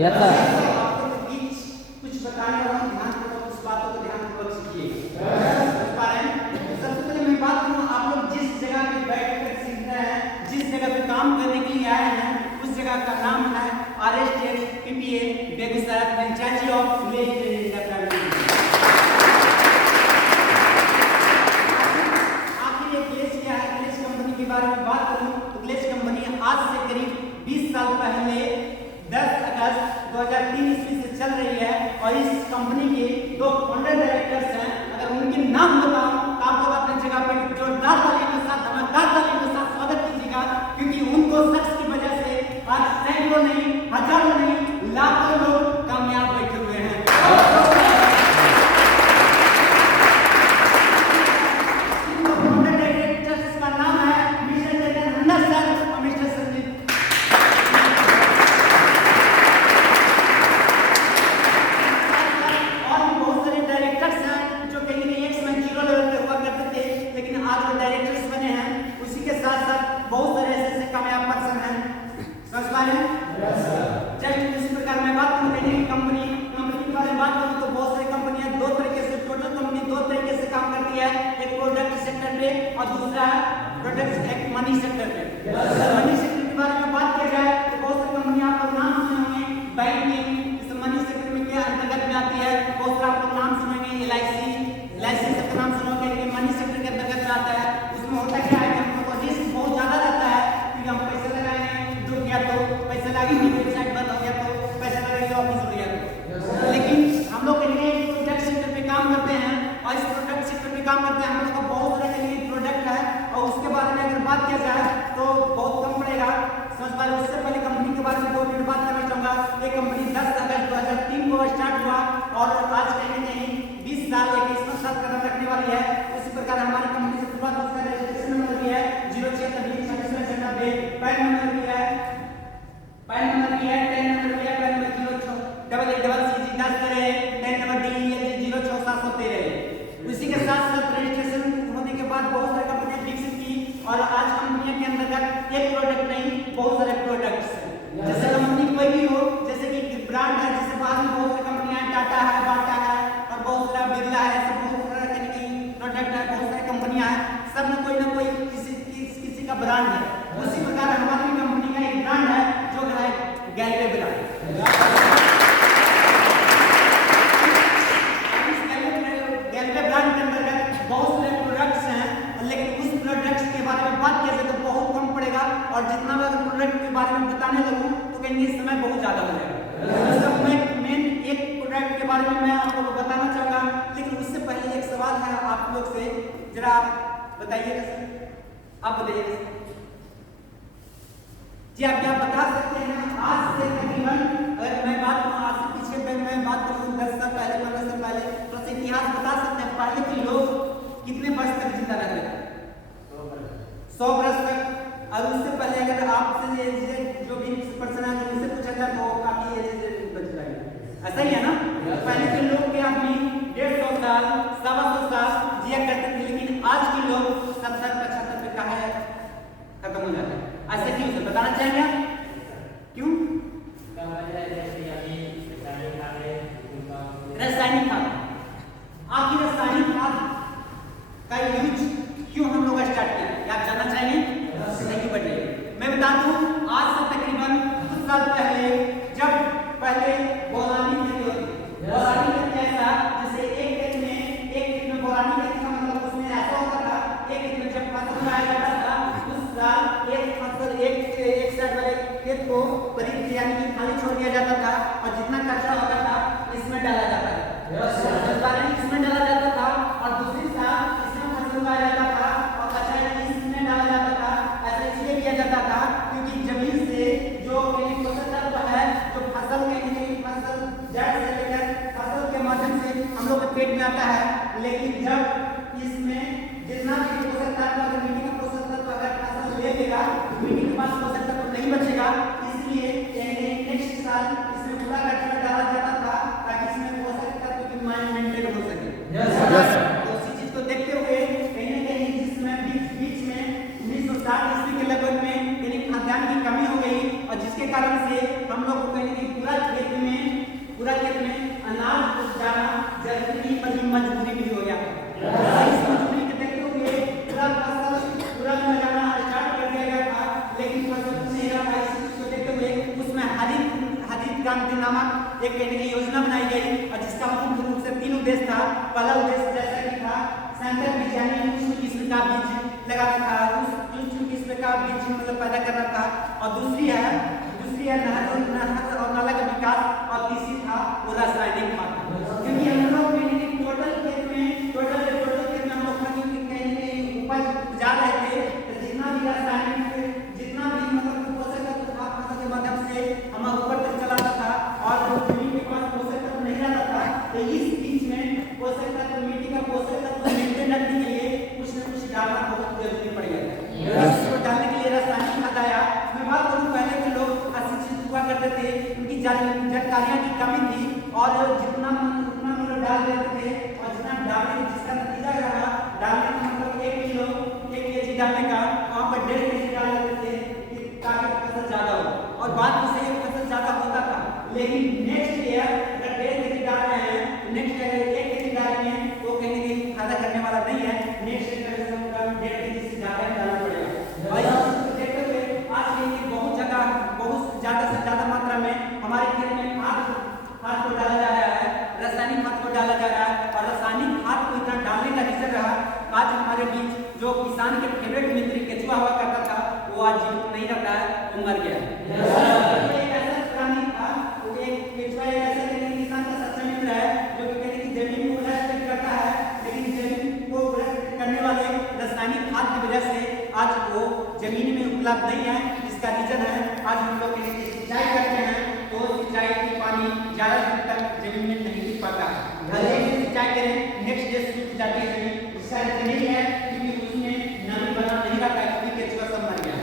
Yes sir. आपको के बीच कुछ बताने वाला हूं, ध्यानपूर्वक उस बातों को ध्यानपूर्वक सीखिए। समझ पा रहे हैं? सबसे पहले मैं बात करूं, आप लोग जिस जगह पे बैठकर सीख रहे हैं, जिस जगह पे काम करने के लिए आए हैं, उस जगह का नाम है RSTX PPA Begusarai franchise of village training India private limited. आखिर ये ग्लेज क्या है? ग्लेज कंपनी के बारे में बात करूं तो ग्लेज कंपनी आज से करीब 20 साल पहले 10 अगस्त 2003 ईस्वी से चल रही है और इस कंपनी के 2 फाउंडर डायरेक्टर्स हैं। अगर उनके नाम बताऊं तो आप लोग अपनी जगह पर जोरदार तालियों के साथ, धमाकेदार तालियों के साथ स्वागत कीजिएगा, क्योंकि उनको शख्स की वजह से आज सैकड़ों नहीं, हजारों नहीं, लाखों लोग कामयाब बैठे हुए हैं। फाउंडर डायरेक्टर्स का नाम है मिस्टर जगन्नाथ सर और मिस्टर संजीव। और भी बहुत सारे डायरेक्टर्स हैं जो कहीं ना एक समय 0 लेवल पे हुआ करते थे, लेकिन आज वो डायरेक्टर्स बने हैं। उसी के साथ साथ बहुत सारे ऐसे कामयाब पर्सन हैं। समझ पा रहे हैं? जस्ट इसी प्रकार मैं बात करूं कहीं कंपनी के बारे में बात करूं तो बहुत सारी कंपनियां दो तरीके से, टोटल कंपनी 2 तरीके से काम करती है, एक प्रोडक्ट सेक्टर पे और दूसरा प्रोडक्ट एक मनी सेक्टर पे। मनी सेक्टर के बारे में बात किया जाए तो बहुत सारी कंपनियां आप लोग नाम सुने होंगे, बैंकिंग इस मनी सेक्टर में क्या अंतर्गत में आती है। बहुत सारा आप लोग नाम सुनेंगे LIC सबका नाम सुनोगे, ये मनी सेक्टर के अंतर्गत में आता है। उसमें होता क्या है कि हम लोग को रिस्क बहुत ज्यादा रहता है, क्योंकि हम पैसे लगाएंगे, डूब गया तो पैसे लगेंगे, वेबसाइट बंद हो गया तो पैसे लगेंगे, ऑफिस हो गया तो। लेकिन हम लोग कहीं प्रोडक्ट सेक्टर पे काम करते हैं और इस प्रोडक्ट सेक्टर पे काम करते हैं, हम लोग का बहुत सारे कहीं प्रोडक्ट है और उसके बारे में अगर बात किया जाए तो बहुत कम पड़ेगा। समझ पा रहे? उससे पहले कंपनी के बारे में 2 मिनट बात करना चाहूंगा। ये कंपनी 10 अगस्त 2003 को स्टार्ट हुआ और आज कहीं ना कहीं 20 साल 21वां साल कदम रखने वाली है। उसी प्रकार हमारी कंपनी से शुरुआत उसका रजिस्ट्रेशन नंबर भी है 062696 पैन नंबर भी है, पैन नंबर भी है, पैन नंबर भी है, pan number 0688CG10 pan number DELG06713। उसी के साथ साथ रजिस्ट्रेशन होने के बाद बहुत सारी कंपनियां विकसित की और आज कंपनियों के अंतर्गत एक प्रोडक्ट नहीं, बहुत सारे प्रोडक्ट्स हैं। जैसे कंपनी कोई भी हो, जैसे कि ब्रांड है, जैसे बाहर में बहुत सारी कंपनियां, टाटा है, बाटा है और बहुत सारा बिरला है, ऐसे बहुत सारा कहीं प्रोडक्ट है, बहुत सारी कंपनियां हैं, सब में कोई ना कोई किसी का ब्रांड है। उसी प्रकार हमारी कंपनी का एक ब्रांड है जो है गैलवे ब्रांड। गैलवे ब्रांड के अंतर्गत बहुत सारे प्रोडक्ट्स हैं, लेकिन उस प्रोडक्ट्स के बारे में बात किया जाए तो बहुत कम पड़ेगा और जितना मैं प्रोडक्ट के बारे में बताने लगूं तो कहीं समय बहुत ज्यादा हो जाएगा। सब मेन एक प्रोडक्ट के बारे में मैं आप लोगों को बताना चाहूंगा, लेकिन उससे पहले एक सवाल है आप लोग से, जरा आप बताइएगा सर, आप बताइएगा जी, आप क्या बता सकते हैं आज से तकरीबन, अगर मैं बात करूं आज से पीछे पे मैं बात करूं 10 साल पहले, 15 साल पहले, तो इतिहास बता सकते हैं पहले के लोग कितने वर्ष तक जिंदा रहते थे? 100 वर्ष तक। और उससे पहले अगर आपसे जो भी पर्सन है उनसे पूछा जाए तो काफी बच जाएंगे, ऐसा ही है ना? पहले के लोग के आदमी 150 साल 125 साल जिया करते थे, लेकिन आज के लोग 70-75 पे कहा खत्म हो जाते हैं। ऐसा क्यों सर, बताना चाहेंगे आप क्यों? रासायनिक खाद। आखिर रासायनिक खाद का यूज क्यों हम लोग स्टार्ट किया, आप जानना चाहेंगे? नहीं बताइए। मैं बता दूं, आज से तकरीबन कुछ साल पहले जब पहले बोरानी खेती होती, बोरानी खेती ऐसा जैसे एक खेत में बोरानी खेती का मतलब उसमें ऐसा होता था, एक खेत में जब फसल लगाया जाता था उस साल एक फसल एक साइड वाले खेत को परित यानी कि खाली छोड़ दिया जाता था और जितना कचरा होता था इसमें डाला जाता था, इसमें डाला जाता था और दूसरी साल इसमें फसल उगाया जाता था और कचरा इसमें डाला जाता था। ऐसा इसलिए किया जाता था क्योंकि जमीन से जो पोषक तत्व है, जो फसल फसल जड़ से लेकर फसल के माध्यम से हम लोग के पेट में आता है, लेकिन जब इसमें जितना भी पोषक तत्व, अगर मिट्टी का पोषक तत्व अगर फसल ले लेगा तो मिट्टी के पास पोषक तत्व नहीं बचेगा, इसलिए नेक्स्ट साल इसमें पूरा कचरा डाला जाता था ताकि इसमें पोषक तत्व की मेंटेन हो सके। तो इसी चीज को देखते हुए कहीं ना कहीं जिसमें बीच में 1960 ईस्वी के लगभग में खाद्यान्न की कमी हो गई और जिसके कारण से हम लोग को कहीं पूरा खेत मजबूरी भी हो गया था। इस मजबूरी के देखते हुए पूरा फसल पूरा लगाना स्टार्ट कर दिया गया था, लेकिन फसल नहीं रहा था। इस चीज को देखते हुए उसमें हरित क्रांति नामक एक योजना बनाई गई, और जिसका मुख्य रूप से 3 उद्देश्य था। पहला उद्देश्य जैसा कि था संकर बीज यानी उच्च किस्म का बीज लगाना था, उच्च किस्म का बीज मतलब पैदा करना था। और दूसरी है नहर और नाला का विकास, और तीसरी था वो रासायनिक खाद। क्योंकि हम लोग टोटल खेत में हम लोग कहीं उपज जा रहे थे, तो जितना भी रासायनिक जितना भी मतलब पोषक तत्व था फसल के माध्यम से हम ऊपर तक चलाता था, और जमीन के पास पोषक तत्व नहीं रहता था। तो इस बीच में पोषक तत्व मिट्टी का पोषक तत्व मेंटेन रखने के लिए कुछ न कुछ डालना बहुत जरूरी पड़ गया। इसको डालने के लिए रासायनिक खाद आया। मैं बात करूँ, पहले के लोग अशिक्षित हुआ करते थे, उनकी जानकारियाँ की कमी थी, और जितना मतलब डाल देते थे, और जितना डालने जिसका नतीजा रहा डालने का मतलब 1 kg डालने का वहाँ पर 1.5 kg डाल देते थे ताकि फसल ज्यादा हो। और बात तो सही है, फसल ज्यादा होता था, लेकिन नेक्स्ट ईयर अगर 1.5 kg डाल रहे हैं तो नेक्स्ट ईयर 1 kg डालेंगे तो कहीं कहीं फायदा करने वाला नहीं है। नेक्स्ट ईयर 1.5 kg से ज्यादा डालना पड़ेगा। और इसको देखते हुए आज के बहुत ज्यादा से ज्यादा मात्रा में हमारे खेत में खाद को डाला जा रहा है, रासायनिक खाद को डाला जा रहा है। और रासायनिक खाद को इतना डालने का रीजन रहा, आज हमारे बीच जो किसान के फेवरेट मित्र केचुआ हुआ करता था, वो आज जीवित नहीं रहता है, वो मर गया। एक ऐसा प्राणी था, एक केचुआ एक ऐसा किसान का सच्चा मित्र है, जो कहते हैं कि जमीन को नष्ट करता है, लेकिन जमीन को नष्ट करने वाले रासायनिक खाद की वजह से आज वो जमीन में उपलब्ध नहीं है। इसका रीजन है आज हम लोग सिंचाई करते हैं तो सिंचाई की पानी ज्यादा दिन तक जमीन में नहीं टिक पाता। भले ही सिंचाई करें नेक्स्ट डे सूख जाती है जमीन, इसका रीजन यही है क्योंकि उसमें नमी बना नहीं रहता है, क्योंकि केचुआ सब मर गया।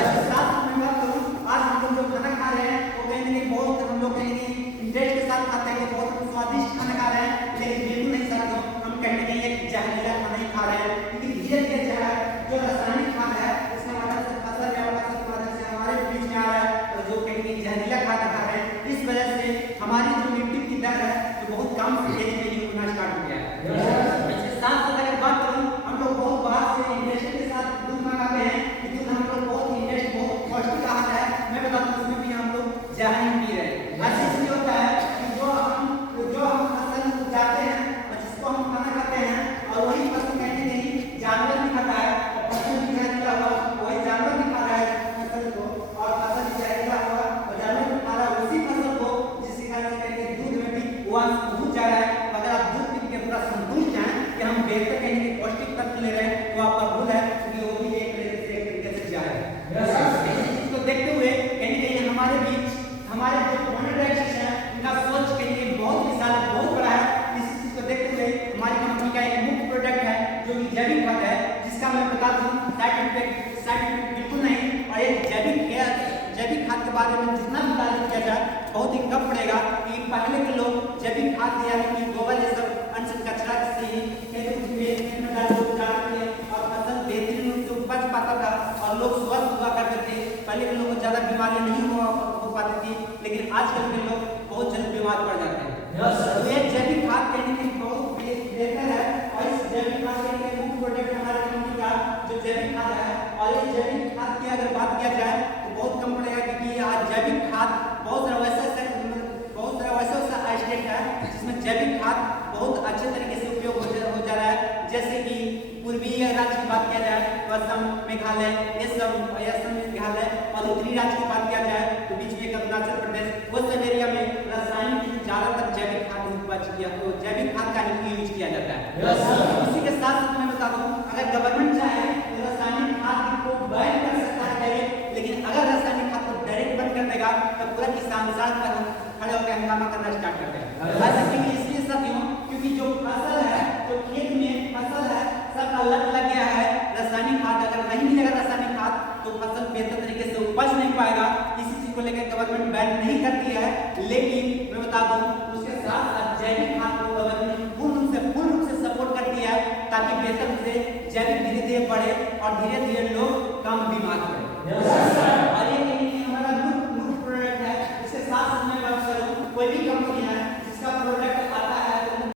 आज साथ में बात करूं, आज हम लोग जो खाना खा रहे हैं वो कहीं ना कहीं बहुत हम लोग कहीं इंटरेस्ट के साथ खाते हैं, बहुत स्वादिष्ट खाना खा रहे हैं, लेकिन बिल्कुल नहीं साथियों, हम कहीं ना कहीं एक जहरीला खाना ही खा रहे हैं। क्योंकि धीरे धीरे जो रासायनिक खाद है उसके माध्यम से फसल के माध्यम से हमारे बीच में आ रहा है, और जो कहीं कहीं जहरीला खाद खा रहे हैं, इस वजह से हमारी जो मिट्टी की दर है तो बहुत कम तेजी में होना स्टार्ट हो गया है। इसके साथ साथ अगर बात करूं, हम लोग बहुत बाहर से इंडस्ट्री के साथ दूध मंगाते हैं, कि दूध हम लोग बहुत इंडस्ट्री बहुत पौष्टिक आहार है। मैं बता दूं उसमें भी हम लोग जहर पी रहे हैं। ऐसे इसलिए होता है कि जो हम फसल उगाते हैं और जिसको हम खाना खाते हैं, और वही फसल कहीं ना कहीं जानवर भी खाता है, और फसल भी जहरीला हुआ वही जानवर भी खा रहा है फसल को, और फसल भी जहरीला हुआ और जानवर भी खा रहा है उसी फसल को, जिसके कारण से दूध में भी वो पहुंच जा रहा है। अगर आप दूध पी के पूरा संतुष्ट हैं कि हम बेहतर कहीं पौष्टिक तत्व ले रहे हैं, तो आपका भूल है, क्योंकि वो भी एक तरीके से जा रहा है। इस चीज को देखते हुए कहीं कहीं हमारे बीच हमारे जो मॉनिटराइजेशन है इनका सोच कहीं कहीं बहुत विशाल बहुत बड़ा है। इस चीज को देखते हुए हमारी कंपनी का एक मुख्य प्रोडक्ट है जो कि जैविक खाद है, जिसका मैं बता दूं साइड इफेक्ट बिल्कुल नहीं। और एक जैविक खाद के बारे में जितना भी तारीफ किया जाए बहुत ही कम पड़ेगा। कि पहले के लोग जैविक खाद यानी कि गोबर ये सब अन्न कचरा से ही और फसल बेहतरीन रूप से उपज पाता था, और लोग स्वस्थ हुआ करते थे। पहले के लोगों को ज्यादा बीमारियां नहीं हो पाती थी, लेकिन आजकल के लोग बहुत जल्द बीमार पड़ जाते हैं। तो ये जैविक खाद कहने की बहुत बेहतर है, और इस जैविक खाद के मुख्य प्रोडक्ट हमारे कंपनी का जो जैविक खाद है। और इस जैविक खाद की अगर बात किया जाए तो बहुत कम पड़ेगा, क्योंकि आज जैविक खाद बहुत सारा वैसा स्टेट है जिसमें जैविक खाद बहुत अच्छे तरीके से उपयोग हो जा रहा है। जैसे कि पूर्वीय राज्य की बात किया जाए तो असम, मेघालय, ये सब मेघालय, और उत्तरी राज्य की बात किया जाए तो बीच में अरुणाचल प्रदेश, वो सब एरिया में रासायनिक ज्यादातर जैविक खाद उपज किया तो जैविक खाद का यूज किया जाता है। उसी के साथ साथ मैं बता दूं, अगर गवर्नमेंट चाहे तो रासायनिक खाद को बैन कर सकता है डायरेक्ट, लेकिन अगर रासायनिक खाद को डायरेक्ट बंद कर देगा तो पूरा किसान साथ खड़े होकर हंगामा करना स्टार्ट कर देगा। ऐसा क्यों? इसलिए साथियों, क्योंकि जो फसल है, जो खेत में फसल है, सब लत लग गया है रासायनिक खाद। अगर नहीं मिलेगा रासायनिक खाद तो फसल बेहतर तरीके से उपज नहीं पाएगा। इसी चीज को लेकर गवर्नमेंट बैन नहीं करती है, लेकिन मैं बता दूं उसके साथ साथ जैविक खाद को गवर्नमेंट पूर्ण रूप से सपोर्ट करती है, ताकि बेहतर रूप से जैविक धीरे धीरे बढ़े और धीरे धीरे लोग कम बीमार पड़े। और